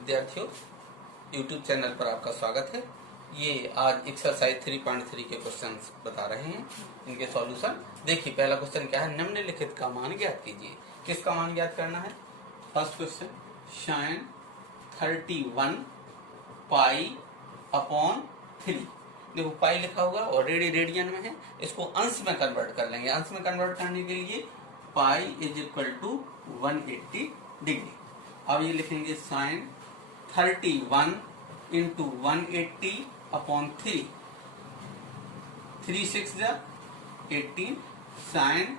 विद्यार्थियों, YouTube channel पर आपका स्वागत है। ये आज एक्सरसाइज 3.3 के क्वेश्चंस बता रहे हैं, इनके सॉल्यूशन। देखिए पहला क्वेश्चन क्या है, निम्नलिखित का मान ज्ञात कीजिए। किसका मान ज्ञात करना है? First question, sin 31 pi upon 3। देखो पाई लिखा होगा और रेडियन में है, इसको अंश में कन्वर्ट कर लेंगे। अंश में कन्वर्ट करने के लिए pi is equal to 180 degree. अब ये लिखेंगे साइन 31 इंटू 180 अपॉन 3, 3 6 जा 18, साइन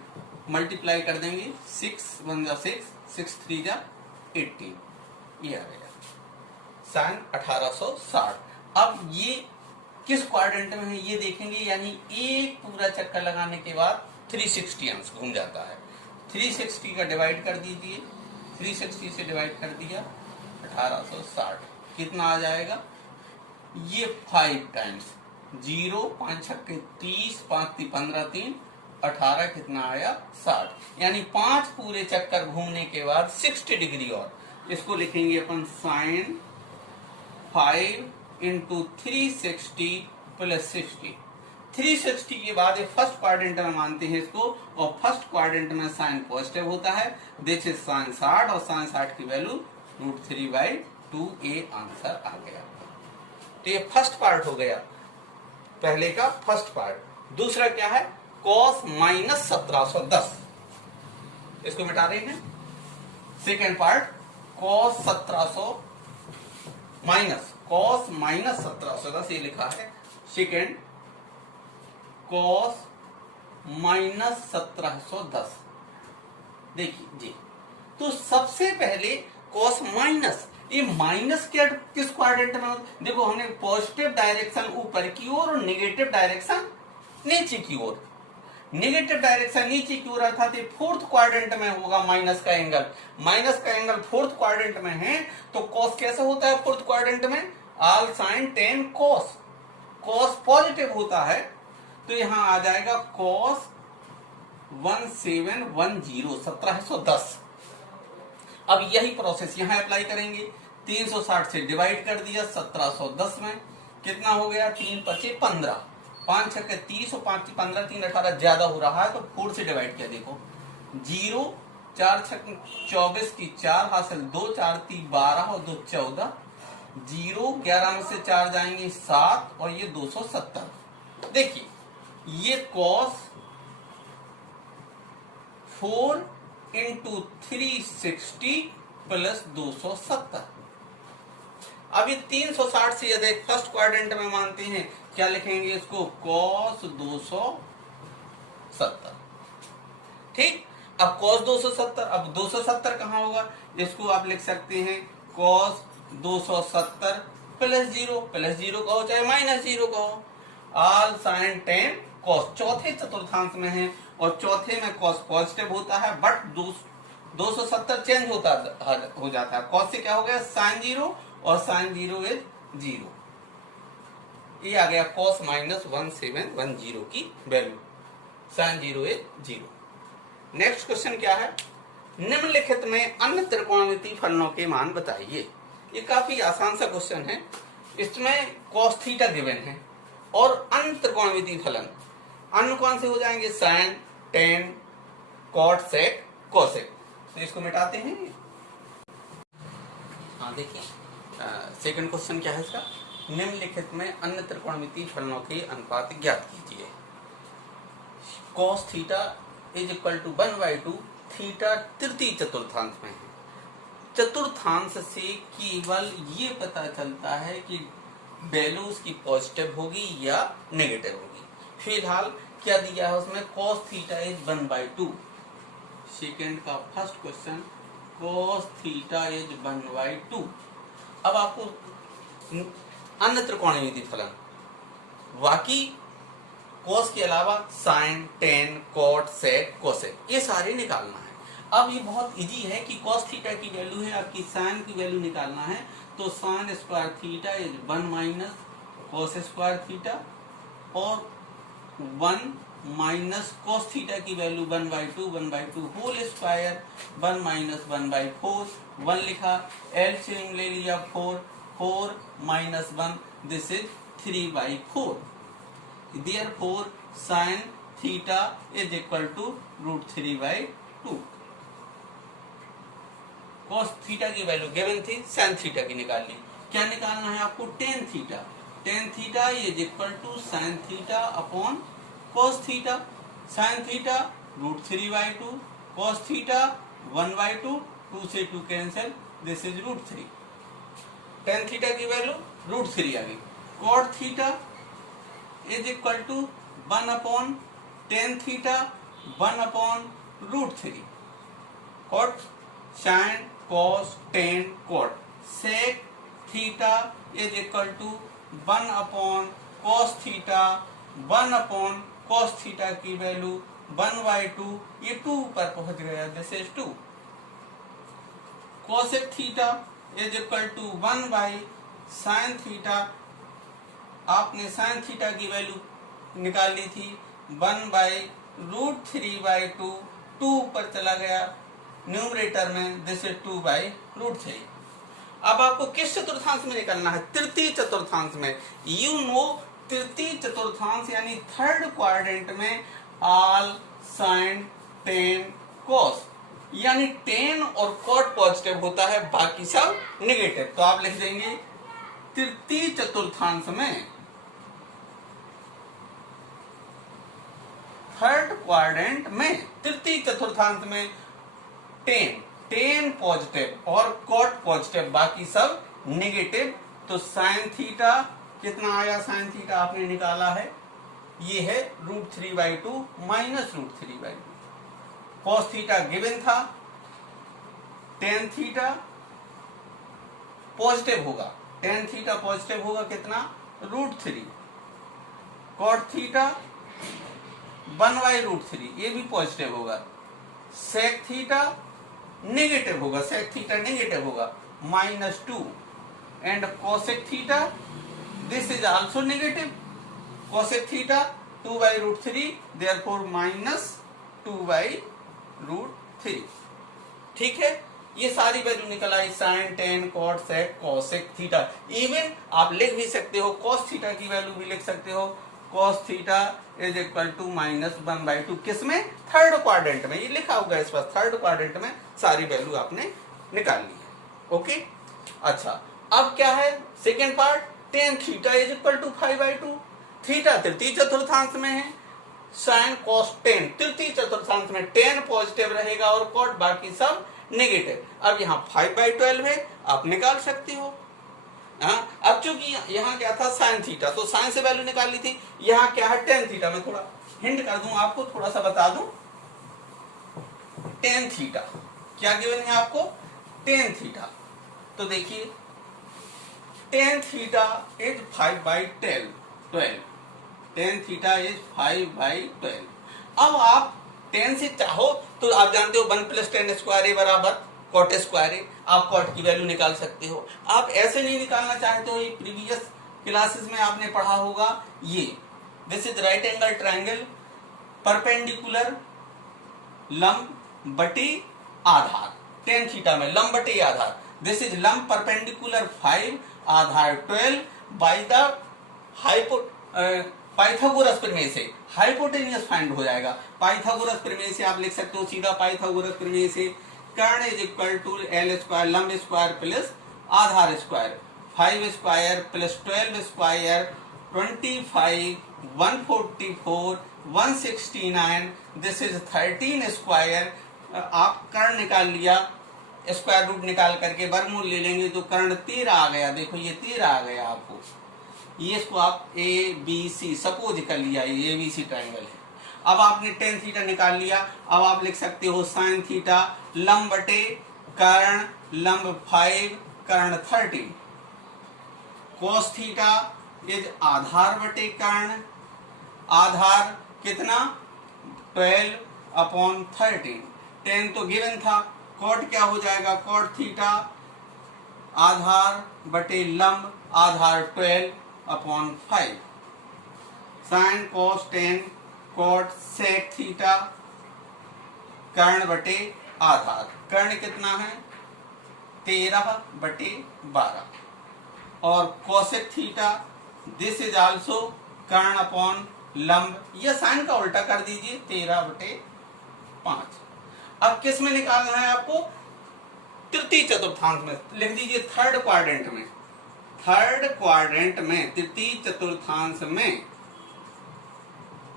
मल्टीप्लाई कर देंगे 6 1 जा 6, 6 3 जा 18, ये आ गया साइन 1860। अब ये किस क्वाड्रेंट में है ये देखेंगे, यानी एक पूरा चक्कर लगाने के बाद 360 अंश घूम जाता है। 360 का डिवाइड कर दीजिए, 360 से डिवाइड कर दिया 1860, कितना आ जाएगा? ये 5 टाइम्स 0, 5 छक्के 30, 5 15 3, 18 कितना आया? 60। यानी 5 पूरे चक्कर घूमने के बाद 60 डिग्री और इसको लिखेंगे अपन साइन 5 इंटू 360 प्लस 60। 360 के बाद ये फर्स्ट क्वाड्रेंट में मानते हैं इसको, और फर्स्ट क्वाड्रेंट में साइन पॉजिटिव होता है। दिस इज साइन 60 और साइन 60 की वैल्यू √3/2 ए आंसर आ गया। तो ये फर्स्ट पार्ट हो गया, पहले का फर्स्ट पार्ट। दूसरा क्या है? cos माइनस 1710, इसको मिटा रहे हैं। सेकेंड पार्ट cos 1710 ये लिखा है। सेकेंड cos माइनस 1710, देखिए जी। तो सबसे पहले cos माइनस, ये माइनस क्या किस क्वाड्रेंट में? देखो हमने पॉजिटिव डायरेक्शन ऊपर की ओर और नेगेटिव डायरेक्शन नीचे की ओर। नेगेटिव डायरेक्शन नीचे की ओर अर्थात ये फोर्थ क्वाड्रेंट में होगा माइनस का एंगल। माइनस का एंगल फोर्थ क्वाड्रेंट में है तो cos कैसे होता है फोर्थ क्वाड्रेंट में? All sine 10 cos। cos positive होता है तो यहां आ जाएगा cos 1710। अब यही प्रोसेस यहां अप्लाई करेंगे। 360 से डिवाइड कर दिया 1710 में, कितना हो गया? 3 5 15, 5 6 30 और 5 15 3 18 ज्यादा हो रहा है तो 4 से डिवाइड किया। देखो 0 4 6 24 की 4 हासिल 2 4 3 12 और 2 14, 0 11 में से 4 जाएंगे 7 और ये 270। देखिए ये cos 4 इंटू 360 प्लस 270। अब ये 360 से यदि फर्स्ट क्वाड्रेंट में मानते हैं, क्या लिखेंगे इसको? cos 270। ठीक, अब cos 270, अब 270 कहां होगा? इसको आप लिख सकते हैं cos 270 प्लस 0, प्लस 0 कहो चाहे माइनस 0 कहो, ऑल साइन 10 cos। चौथे चतुर्थांश में है और चौथे में cos पॉजिटिव होता है, बट 270 चेंज हो जाता है। cos से क्या हो गया? साइन 0 और साइन 0 इज 0। ये आ गया cos माइनस 1710 की value, sine 0 is 0। Next question क्या है? निम्नलिखित में अन्य त्रिकोणमितीय फलनों के मान बताइए। ये काफी आसान सा क्वेश्चन है। इसमें cos थीटा गिवन है और अन्य त्रिकोणमितीय फलन अन्य कौन से हो जाएंगे? Sign, tan, cot, sec, cosec. तो इसको मिटाते हैं। हाँ देखिए सेकंड क्वेश्चन क्या है इसका? निम्नलिखित में अन्य त्रिकोणमितीय फलनों के अनुपात ज्ञात कीजिए। cos theta is equal to 1/2, theta तृतीय चतुर्थांश में है। चतुर्थांश से केवल ये पता चलता है कि वैल्यू उसकी पॉजिटिव होगी या नेगेटिव होगी। फिलहाल क्या दिया है उसमें? cos theta is 1/2। सेकेंड का first question cos theta is 1/2। अब आपको अन्य त्रिकोणमितीय फलन बाकी cos के अलावा sign, tan, cot, sec, cosec ये सारे निकालना है। अब ये बहुत इजी है कि cos थीटा की वैल्यू है, आपकी साइन की वैल्यू निकालना है तो sine square theta is 1 minus cos square theta और 1 माइनस कॉस थीटा की वैल्यू 1/2 होल स्क्वायर 1 माइनस 1/4 1 लिखा, एलसीएम ले लिया 4 minus 1 this is 3/4। Therefore sin theta is equal to √3/2। cos theta की वैल्यू गिवन थी, sin थीटा की निकाल ली। क्या निकालना है आपको? tan theta. tan theta is equal to sin theta upon cos theta. sin theta √3/2, cos theta 1/2, 2 से 2 cancel, this is √3। tan theta की वैल्यू √3 आ गई। cot theta is equal to 1 upon tan theta 1 upon √3। cot sin cos tan cot sec theta is equal to 1 upon cos theta 1 upon cos theta की value 1/2, ये 2 पर पहुंच गया, this is 2। cosec theta is equal to 1/sin theta, आपने sin theta की value निकाल ली थी 1/√3/2, 2 पर चला गया न्यूमरेटर में, दिस इज 2/√3। अब आपको किस चतुर्थांश में निकालना है? तृतीय चतुर्थांश में। यू नो तृतीय चतुर्थांश यानी थर्ड क्वाड्रेंट में ऑल साइन टेन कॉस, यानी टेन और कॉट पॉजिटिव होता है, बाकी सब नेगेटिव। तो आप लिख देंगे तृतीय चतुर्थांश में, थर्ड क्वाड्रेंट में, तृतीय चतुर्थांश में टेन पॉजिटिव और कॉट पॉजिटिव, बाकी सब नेगेटिव। तो साइन थीटा कितना आया? साइन थीटा आपने निकाला है, ये है √3/2 माइनस √3/2। कॉस थीटा गिवन था, टेन थीटा पॉजिटिव होगा, टेन थीटा पॉजिटिव होगा कितना? √3। कॉट थीटा 1/√3, ये भी पॉजिटिव होगा। सेक थीटा नेगेटिव होगा, सेक थीटा नेगेटिव होगा, -2। And cosec theta this is also negative, cosec theta 2/√3, therefore -2/√3। ठीक है, ये सारी वैल्यू निकल आई, sine tan cot sec cosec theta. Even आप लिख भी सकते हो, कॉस थीटा की वैल्यू भी लिख सकते हो, cos theta is equal to -1/2, किसमें? थर्ड क्वाड्रेंट में, ये लिखा होगा इस पर, थर्ड क्वाड्रेंट में सारी वैल्यू आपने निकाल ली है। ओके, अच्छा अब क्या है second part? tan theta is equal to 5/2। Theta तृतीय चतुर्थांश में है, sin cos tan तृतीय चतुर्थांश में, tan पॉजिटिव रहेगा और cot बाकी सब नेगेटिव। अब यहाँ 5/12 है, आप निकाल सकते हो। अब चूंकि यहाँ क्या था? साइन थीटा, तो साइन से वैल्यू निकाल ली थी। यहाँ क्या है? Tan theta. मैं थोड़ा हिंट कर दूं आपको, थोड़ा सा बता दूं। टेन थीटा क्या गिवन है आपको? Tan theta. तो देखिए tan theta is 5/12, tan theta is 5/12। अब आप टेन से चाहो तो आप जानते हो 1 + tan² बराबर कॉट स्क्वायर है, आप कॉट की वैल्यू निकाल सकते हो। आप ऐसे नहीं निकालना चाहते हो, ये प्रीवियस क्लासेस में आपने पढ़ा होगा, ये this is right angle triangle, perpendicular लंब बटे आधार, टेन थीटा में लंब बटे आधार, दिस इज लंब perpendicular 5 Aadhaar 12 by the Pythagoras प्रमेय से हाइपोटेनियस फाइंड हो जाएगा। पाइथागोरस प्रमेय से आप लिख सकते हो सीधा, पाइथागोरस प्रमेय से कर्ण is equal to L square लंब स्क्वायर प्लस आधार square, 5 square plus 12 square 25 144 169, this is 13 square. आप कर्ण निकाल लिया, स्क्वायर रूट निकाल करके वर्गमूल ले लेंगे तो कर्ण 13 आ गया। देखो ये 13 आ गया आपको, ये इसको आप ए बी सी सपोज कर लिया, ये ABC ट्राइंगल है। अब आपने टेन थीटा निकाल लिया, अब आप लिख सकते हो साइन थीटा लंब बटे कर्ण लंब 5 कर्ण 13, कोस थीटा इज आधार बटे कर्ण, आधार कितना 12/13, टेन तो गिवन था, कॉट क्या हो जाएगा? कॉट थीटा आधार बटे लंब आधार 12/5, sine cos tan cot sec theta कर्ण बटे आधार। कर्ण कितना है 13/12 और cosec theta this is also कर्ण अपॉन लंब, या साइन का उल्टा कर दीजिए 13/5। अब किस में निकालना है आपको, तृतीय चतुर्थांश में। लिख दीजिए थर्ड क्वाड्रेंट में, थर्ड क्वाड्रेंट में तृतीय चतुर्थांश में,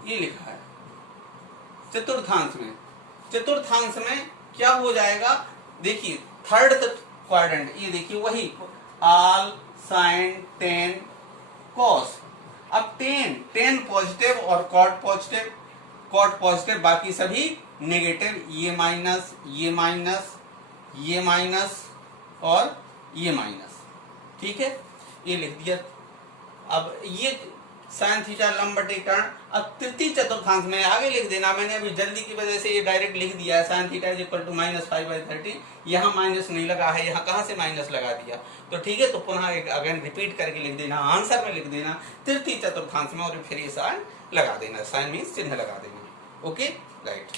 ये लिखा है चतुर्थांश में। चतुर्थांश में क्या हो जाएगा, देखिए थर्ड क्वाड्रेंट, ये देखिए वही आल साइन टेन कॉस। अब टेन पॉजिटिव और कॉट पॉजिटिव, बाकी सभी नेगेटिव, ये माइनस ये माइनस ये माइनस और ये माइनस, ठीक है, ये लिख दिया। अब ये साइन थीटा लंब बटे कर्ण। अब तृतीय चतुर्थांश में आगे लिख देना, मैंने अभी जल्दी की वजह से ये डायरेक्ट लिख दिया है, sine theta is equal to -5/30। यहाँ माइनस नहीं लगा है, यहाँ कहाँ से माइनस लगा दिया, तो ठीक है, तो पुनः एक अगेन रिपीट करके लिख देना, आंसर में लिख देना तृतीय चतुर्थांश में, और फिर ये साइन लगा देना, साइन मीन्स चिन्ह लगा देना। Okay, right.